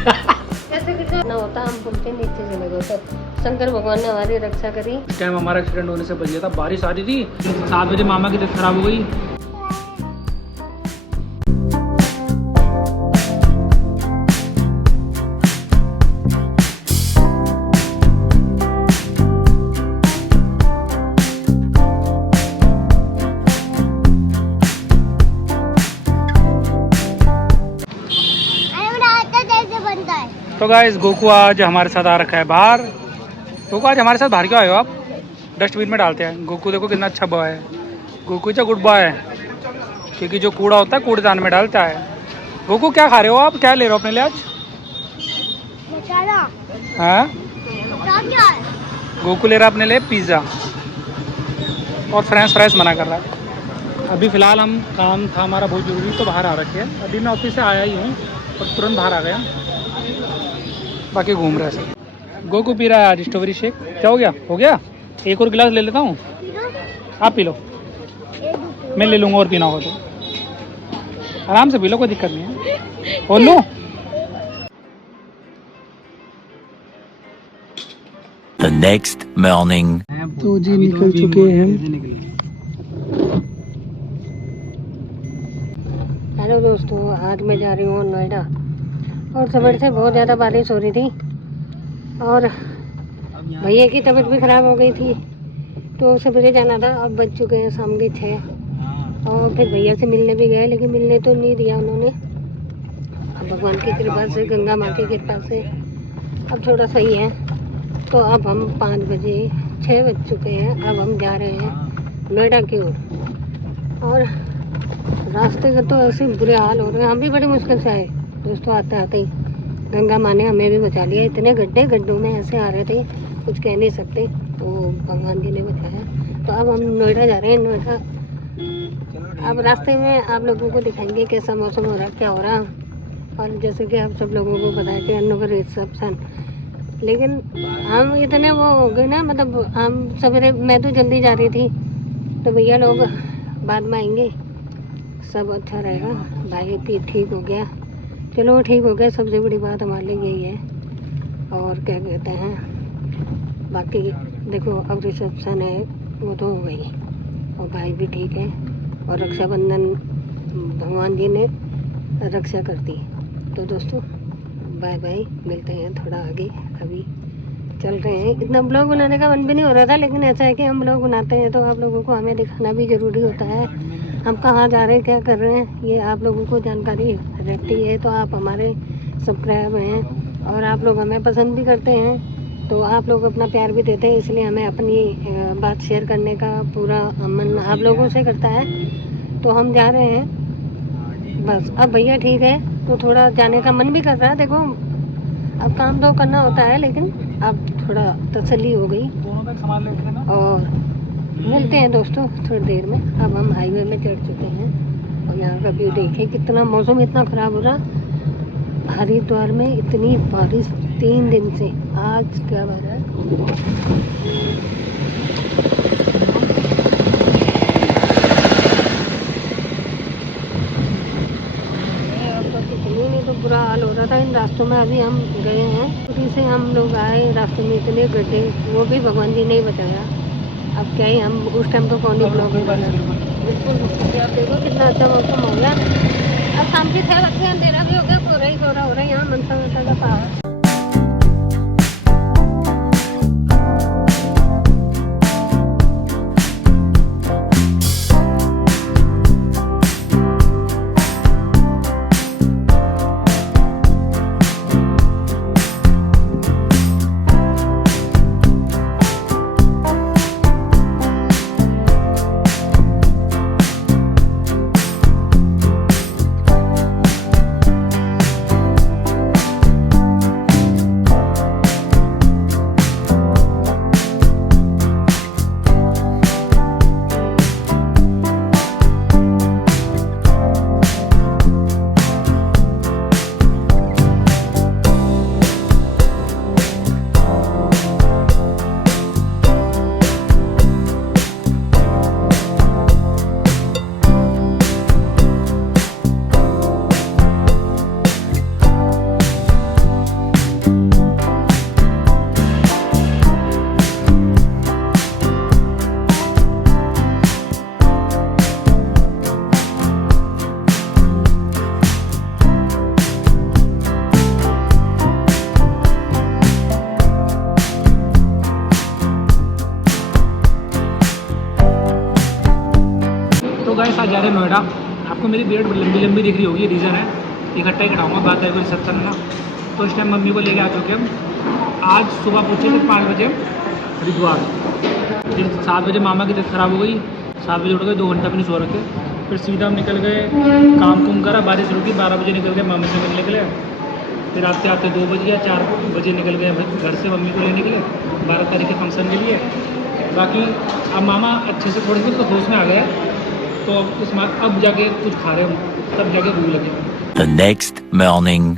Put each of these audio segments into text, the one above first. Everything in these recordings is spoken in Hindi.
कैसे कितना ना होता हम पुल नीचे चले गए थे। शंकर भगवान ने हमारी रक्षा करी। इस टाइम हमारा एक्सीडेंट होने से बच गया था, बारिश आ रही थी। 7 बजे मामा की तबीयत खराब हो गई। तो गाइस गोकू आज हमारे साथ आ रखा है बाहर। गोकू आज हमारे साथ बाहर क्यों आए हो आप? डस्टबिन में डालते हैं। गोकू देखो कितना अच्छा बॉय है। गोकू इज गुड बॉय है, क्योंकि जो कूड़ा होता है कूड़ेदान में डालता है। गोकू क्या खा रहे हो आप? क्या ले रहे हो अपने लिए आज? हाँ, गोकू ले रहा है अपने लिए पिज़्ज़ा और फ्रेंच फ्राइज मना कर रहा है। अभी फ़िलहाल हम काम था हमारा बहुत ज़रूरी, तो बाहर आ रखे हैं। अभी मैं ऑफिस से आया ही हूँ और तुरंत बाहर आ गया। बाकी घूम रहे हैं सब। गोकू पी रहा है आज स्ट्रॉबेरी शेक। क्या हो गया? हो गया? एक और गिलास ले लेता हूँ, आप पी लो, मैं ले लूँगा और पीना होगा तो। आराम से पी लो, कोई दिक्कत नहीं है। और लो। The next morning. तो जी निकल चुके हैं। हेलो दोस्तों, आज मैं जा रही हूँ नोएडा और सवेरे से बहुत ज़्यादा बारिश हो रही थी और भैया की तबीयत भी ख़राब हो गई थी, तो सवेरे जाना था। अब बज चुके हैं शाम के 6 और फिर भैया से मिलने भी गए, लेकिन मिलने तो नहीं दिया उन्होंने। अब भगवान की कृपा से, गंगा माँ की कृपा से अब थोड़ा सही है। तो अब हम 5 बजे 6 बज चुके हैं। अब हम जा रहे हैं नोएडा की ओर और रास्ते का तो ऐसे बुरे हाल हो रहे हैं। हम भी बड़ी मुश्किल से आए दोस्तों, आते आते ही गंगा माँ ने हमें भी बचा लिया। इतने गड्ढों में ऐसे आ रहे थे, कुछ कह नहीं सकते, तो भगवान जी ने बचाया। तो अब हम नोएडा जा रहे हैं। नोएडा अब रास्ते में आप लोगों को दिखाएंगे कैसा मौसम हो रहा है, क्या हो रहा है। और जैसे कि आप सब लोगों को पता है कि अन्नू का रिसेप्शन, लेकिन हम इतने वो हो गए ना, मतलब हम सवेरे, मैं तो जल्दी जा रही थी, तो भैया लोग बाद में आएंगे, सब अच्छा रहेगा। भाई भी ठीक हो गया, चलो ठीक हो गया, सबसे बड़ी बात हमारे लिए यही है। और क्या कहते हैं, बाकी देखो अब रिसेप्शन है वो तो हो गई और भाई भी ठीक है और रक्षाबंधन भगवान जी ने रक्षा कर दी। तो दोस्तों बाय बाय, मिलते हैं थोड़ा आगे। अभी चल रहे हैं। इतना ब्लॉग बनाने का मन भी नहीं हो रहा था, लेकिन ऐसा है कि हम ब्लॉग बनाते हैं तो आप लोगों को हमें दिखाना भी ज़रूरी होता है। हम कहाँ जा रहे हैं, क्या कर रहे हैं, ये आप लोगों को जानकारी रहती है। तो आप हमारे सब्सक्राइब हैं और आप लोग हमें पसंद भी करते हैं, तो आप लोग अपना प्यार भी देते हैं, इसलिए हमें अपनी बात शेयर करने का पूरा मन आप लोगों से करता है। तो हम जा रहे हैं बस। अब भैया ठीक है तो थोड़ा जाने का मन भी कर रहा है। देखो अब काम तो करना होता है, लेकिन अब थोड़ा तसल्ली हो गई। और मिलते हैं दोस्तों थोड़ी देर में। अब हम हाईवे में चढ़ चुके हैं और यहाँ का व्यू देखिए, कितना मौसम इतना ख़राब हो रहा। हरिद्वार में इतनी बारिश 3 दिन से। आज क्या बात है, नहीं तो बुरा हाल हो रहा था इन रास्तों में। अभी हम गए हैं, छुट्टी से हम लोग आए, रास्ते में इतने गड्ढे, वो भी भगवान जी ने ही बचाया। अब क्या ही, हम उस टाइम तो कौन ही ब्लॉग बना। बिल्कुल आप देखो कितना अच्छा मौसम हो गया। अब शाम के 6 बजे अंधेरा भी हो गया, कोहरा ही कोहरा हो रहा है यहाँ मनसा का पहाड़। जा रहे हैं नोएडा। आपको मेरी बियर्ड लंबी लंबी दिख रही होगी, रीज़न है इकट्ठा ही कटाऊँगा, बात है कोई रिसेप्शन है ना। तो इस टाइम मम्मी को लेके आ चुके हम। आज सुबह पूछे थे 5 बजे हरिद्वार, फिर 7 बजे मामा की तबीयत ख़राब हो गई, 7 बजे उठ गए, 2 घंटा भी नहीं सो रखे। फिर सीधा हम निकल गए, काम कुम करा, बारिश रुकी, 12 बजे निकल गए मामा से मिलने के लिए। फिर आते आते 2 बज गया, 4 बजे निकल गए घर से मम्मी को लेने के लिए 12 तारीख के फंक्शन के लिए। बाकी अब मामा अच्छे से थोड़े से तो होश में आ गया, तो अब जाके कुछ खा रहे हम, तब जाके भूख लगी। The next morning.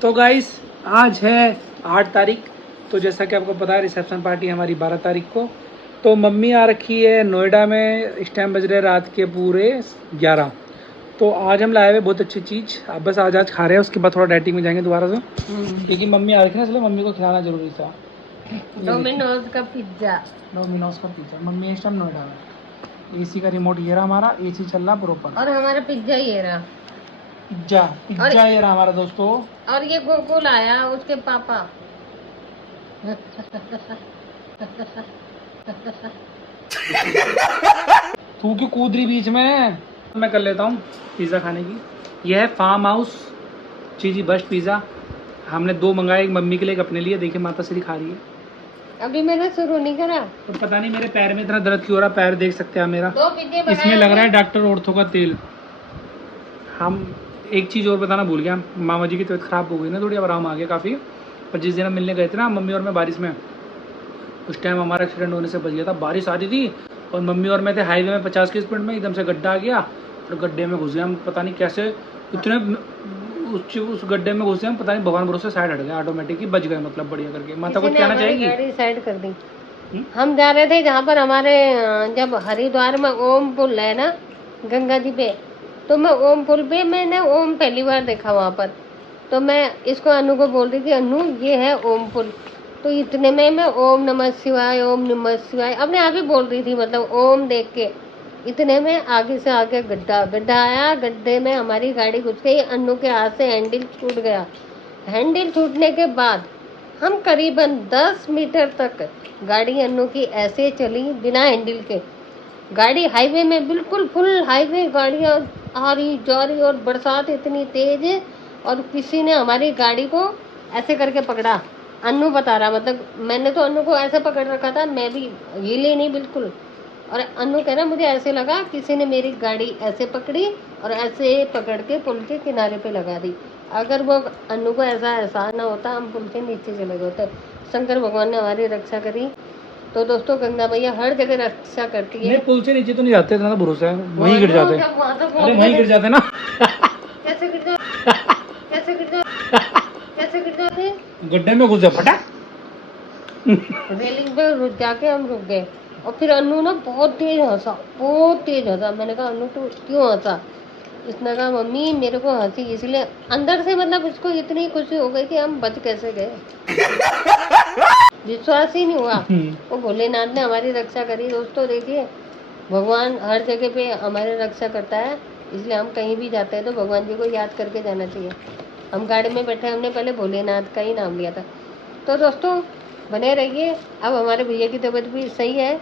तो गाइस आज है 8 तारीख, तो जैसा कि आपको पता है रिसेप्शन पार्टी हमारी 12 तारीख को। तो मम्मी आ रखी है नोएडा में, इस टाइम बज रहे रात के पूरे 11। तो आज हम लाए हुए बहुत अच्छी चीज़, अब बस आज खा रहे हैं, उसके बाद थोड़ा डाइटिंग में जाएंगे दोबारा से, क्योंकि मम्मी आ रखी है ना, इसलिए मम्मी को खिलाना जरूरी था। डोमिनोज का पिज्जा। डोमिनोज का पिज्जा। मम्मी इस टाइम नोएडा में, एसी का रिमोट ये रहा हमारा, एसी चल रहा प्रॉपर, और हमारा पिज्जा ये रहा, पिज्जा ये रहा हमारा दोस्तों। और ये गोकुल आया उसके पापा। तू क्यों कूद रही बीच में? मैं कर लेता हूँ पिज़्ज़ा खाने की। यह है फार्म हाउस चीज़ी बस्ट पिज़्ज़ा, हमने 2 मंगाए, एक मम्मी के लिए, एक अपने लिए। देखिए माता श्री खा रही है। अभी मैंने शुरू नहीं करा, तो पता नहीं मेरे पैर में इतना दर्द क्यों हो रहा, पैर देख सकते हैं मेरा, 2 पिज्जे बनाए इसमें लग रहा है हमने। डॉक्टर ऑर्थो का तेल। हम एक चीज़ और बताना भूल गया, मामा जी की तबीयत ख़राब हो गई ना थोड़ी, अब आराम आ गया काफ़ी। पर जिस दिन हम मिलने गए थे ना मम्मी और मैं बारिश में, उस टाइम हमारा एक्सीडेंट होने से बच गया था। बारिश आ रही थी और मम्मी और मैं थे हाईवे में 50 की स्पीड में, एकदम से गड्ढा आ गया और गड्ढे में घुस गए हम, पता नहीं कैसे इतने उस गड्ढे में घुसे हम, पता नहीं भगवान भरोसे साइड हट गया, ऑटोमेटिक ही बच गए, मतलब बढ़िया करके। माता को किसी ने कहना हमारी चाहेगी। गाड़ी साइड कर दी। हम जा रहे थे जहाँ पर हमारे जब हरिद्वार में ओम पुल है ना गंगा जी पे, तो मैं ओम पुल पे, मैंने ओम पहली बार देखा वहाँ पर, तो मैं इसको अनु को बोल रही थी, अनु ये है ओम पुल। तो इतने में मैं ओम नमः शिवाय, ओम नमः शिवाय अपने आप ही बोल रही थी, मतलब ओम देख के। इतने में आगे से आगे गड्ढा आया, गड्ढे में हमारी गाड़ी घुस गई, अनु के हाथ से हैंडल छूट गया। हैंडल छूटने के बाद हम करीबन 10 मीटर तक गाड़ी अनु की ऐसे चली बिना हैंडल के। गाड़ी हाईवे में बिल्कुल फुल हाईवे, गाड़ियाँ आ रही जा रही, और बरसात इतनी तेज है, और किसी ने हमारी गाड़ी को ऐसे करके पकड़ा। अनु बता रहा, मतलब मैंने तो अनु को ऐसे पकड़ रखा था, मैं भी हिले नहीं बिल्कुल। और अनु कह रहा मुझे ऐसे लगा किसी ने मेरी गाड़ी ऐसे पकड़ी और ऐसे पकड़ के पुल के किनारे पे लगा दी। अगर वो अनु को ऐसा एहसास ना होता, हम पुल के नीचे चले गए होते। शंकर भगवान ने हमारी रक्षा करी। तो दोस्तों गंगा मैया हर जगह रक्षा करती है। नहीं, पुल से नीचे तो नहीं जाते, इतना भरोसा है, वहीं गिर जाते हैं। अरे वहीं गिर जाते ना। कैसे गिर जाते? गड्ढे में घुस जा फटा। रेलिंग पे रुक जाके हम रुक गए, और फिर अनु ना बहुत तेज हंसा। मैंने कहा अनु तू क्यों हंसा? इसने कहा मम्मी मेरे को हंसी इसलिए, अंदर से मतलब उसको इतनी खुशी हो गई कि हम बच कैसे गए। विश्वास ही नहीं हुआ। वो भोलेनाथ ने हमारी रक्षा करी। दोस्तों देखिए, भगवान हर जगह पे हमारी रक्षा करता है, इसलिए हम कहीं भी जाते हैं तो भगवान जी को याद करके जाना चाहिए। हम गाड़ी में बैठे, हमने पहले भोलेनाथ का ही नाम लिया था। तो दोस्तों बने रहिए। अब हमारे भैया की तबीयत भी सही है,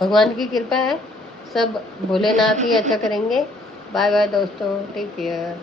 भगवान की कृपा है, सब भोलेनाथ ही अच्छा करेंगे। बाय बाय दोस्तों, टेक केयर।